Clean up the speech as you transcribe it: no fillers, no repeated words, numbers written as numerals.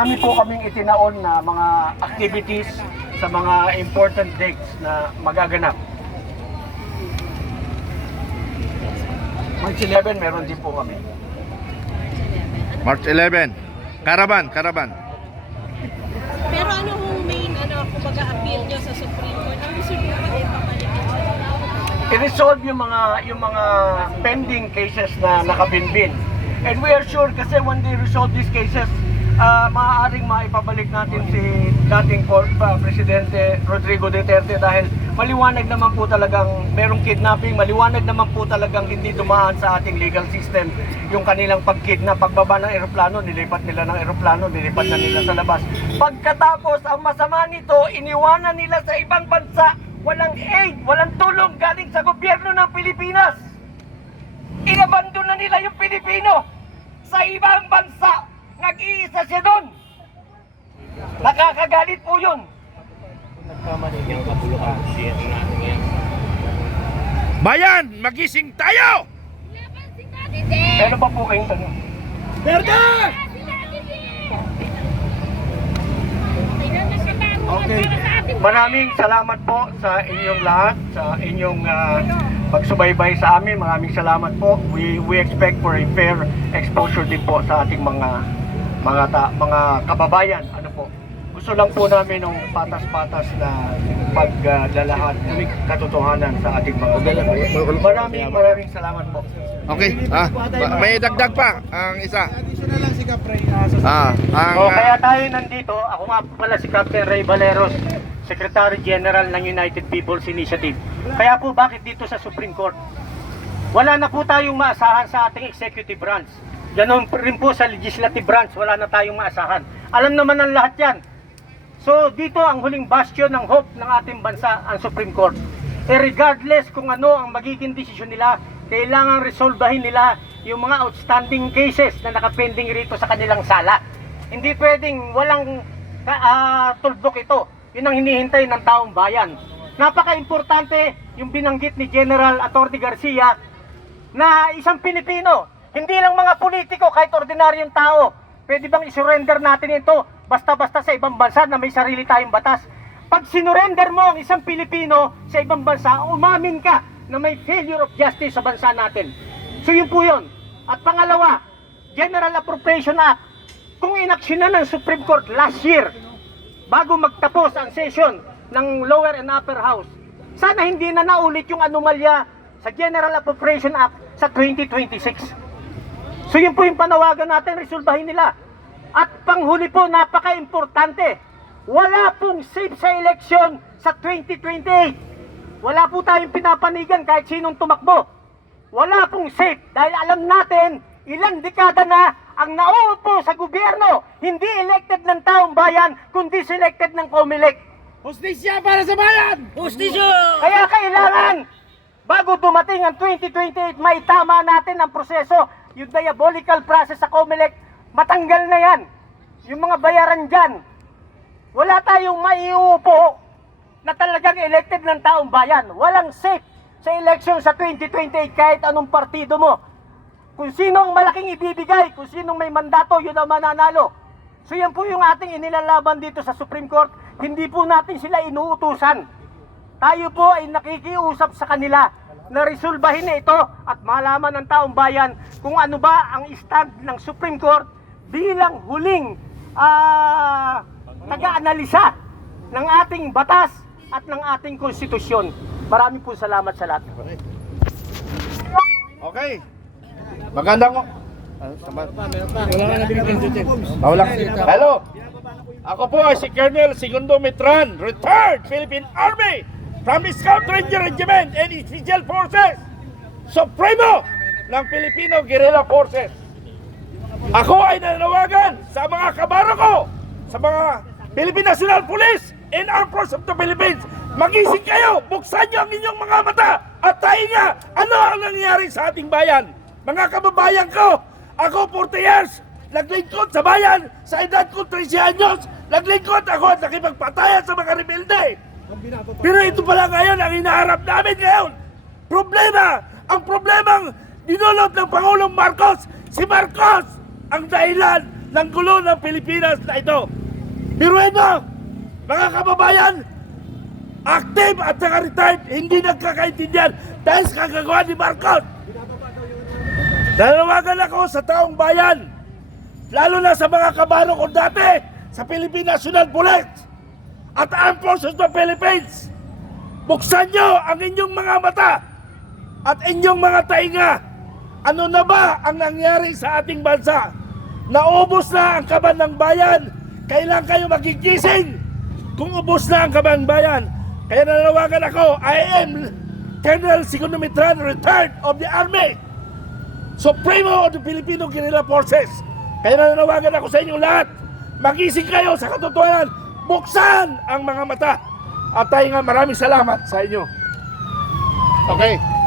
marami po kaming itinaon na mga activities sa mga important dates na magaganap. March 11 meron din po kami. March 11. Caravan. Pero ano hong main, kumbaga appeal nyo sa Supreme Court? Ang gusto nyo ba ipapalitan sa I-resolve yung mga pending cases na nakabinbin. And we are sure kasi when they resolve these cases, maaaring maipabalik natin si dating Presidente Rodrigo Duterte dahil maliwanag naman po talagang merong kidnapping, maliwanag naman po talagang hindi dumaan sa ating legal system yung kanilang pagkidnap, pagbaba ng eroplano, nilipat nila ng eroplano, nilipat na nila sa labas. Pagkatapos, ang masama nito, iniwanan nila sa ibang bansa, walang aid, walang tulong galing sa gobyerno ng Pilipinas. Inabandon na nila yung Pilipino sa ibang bansa. Nag-iisa siya doon. Nakakagalit po yun. Bayan, magising tayo! Ano pa po kayong tanong? Verde! Okay. Maraming salamat po sa inyong lahat, sa inyong pagsubaybay sa amin. Maraming salamat po. We expect for a fair exposure din po sa ating mga kababayan. Ano po? Gusto lang po namin ng patas-patas na paglalahad ng katotohanan sa ating mga maraming salamat po. Okay, may dagdag pa ang isa. Additional lang si Capre. Kaya tayo nandito, ako nga pala si Captain Ray Valeros, Secretary General ng United People's Initiative. Kaya po bakit dito sa Supreme Court? Wala na po tayong maasahan sa ating executive branch. Ganon rin po sa legislative branch, wala na tayong maasahan. Alam naman ng lahat yan. So dito ang huling bastion ng hope ng ating bansa, ang Supreme Court. Regardless kung ano ang magiging desisyon nila, kailangan resolbahin nila yung mga outstanding cases na nakapending rito sa kanilang sala. Hindi pwedeng walang tuldok ito. Yun ang hinihintay ng taong bayan. Napaka-importante yung binanggit ni General Atty. Garcia na isang Pilipino, hindi lang mga politiko, kahit ordinaryong tao, pwede bang isurrender natin ito basta-basta sa ibang bansa na may sarili tayong batas? Pag sinurrender mo ang isang Pilipino sa ibang bansa, umamin ka na may failure of justice sa bansa natin. So yun po yun. At pangalawa, General Appropriation Act. Kung inaksyonan ng Supreme Court last year, bago magtapos ang session ng lower and upper house, sana hindi na naulit yung anomalya sa General Appropriation Act sa 2026. So yun po yung panawagan natin, resolbahin nila. At panghuli po, napaka-importante, wala pong safe sa eleksyon sa 2028. Wala po tayong pinapanigan kahit sinong tumakbo. Wala pong safe dahil alam natin ilang dekada na ang nauupo sa gobyerno, hindi elected ng taong bayan, kundi selected ng COMELEC. Hustisya para sa bayan! Hustisya! Kaya kailangan, bago dumating ang 2028, maitama natin ang proseso. Yung diabolical process sa COMELEC, matanggal na yan. Yung mga bayaran dyan, wala tayong maiupo na talagang elected ng taong bayan. Walang safe sa election sa 2028 kahit anong partido mo. Kung sino ang malaking ibibigay, kung sino may mandato, yun ang mananalo. So yan po yung ating inilalaban dito sa Supreme Court. Hindi po natin sila inuutusan. Tayo po ay nakikiusap sa kanila na resolbahin na ito at malaman ng taong bayan kung ano ba ang stand ng Supreme Court bilang huling taga-analisa ng ating batas at ng ating konstitusyon. Maraming po salamat sa lahat. Okay. Magandang Hello. Ako po ay si Colonel Segundo Mitran, retired Philippine Army from Scout Ranger Regiment and Special Forces, Supremo ng Filipino Guerrilla Forces. Ako ay nanawagan sa mga kabaro ko, sa mga Philippine National Police and Armed Forces of the Philippines. Magising kayo, buksan niyo ang inyong mga mata at tainga ano ang nangyayari sa ating bayan. Mga kababayan ko, ako 40 years, naglingkod sa bayan, sa edad ko 13 anyos, naglingkod ako at nakipagpatayan sa mga rebelde. Pero ito pala ngayon ang hinaharap namin ngayon. Problema, ang problemang dinulot ng Pangulong Marcos, si Marcos ang dahilan ng gulo ng Pilipinas na ito. Biruin mo, mga kababayan, active at saka retired, hindi nagkakaintindihan dahil sa kagagawa ni Marcos. Nanawagan ako sa taong bayan, lalo na sa mga kabaro ko dati sa Philippine National Police at Armed Forces of the Philippines. Buksan nyo ang inyong mga mata at inyong mga tainga. Ano na ba ang nangyari sa ating bansa? Naubos na ang kaban ng bayan. Kailan kayo magigising kung ubos na ang kaban ng bayan? Kaya nanawagan ako, I am Colonel Segundo Mitran, retired of the Army, Supremo of the Filipino Guerrilla Forces. Kaya nanawagan ako sa inyo lahat, magising kayo sa katotohanan, buksan ang mga mata. At tayo nga, maraming salamat sa inyo. Okay.